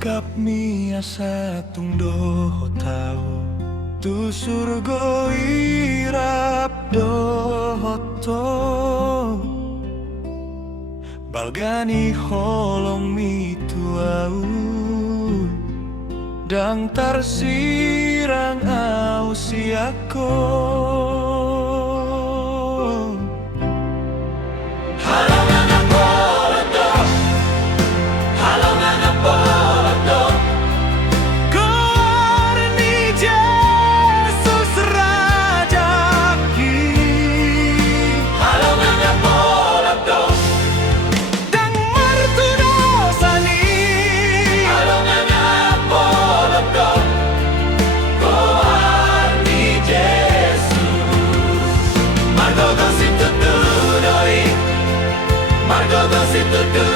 Kami asa tung doho tau tu surgo irap doho to balgani holong mitu au dang tarsirang au siako. Margo gosip tutudoi, Margo gosip tutudoi.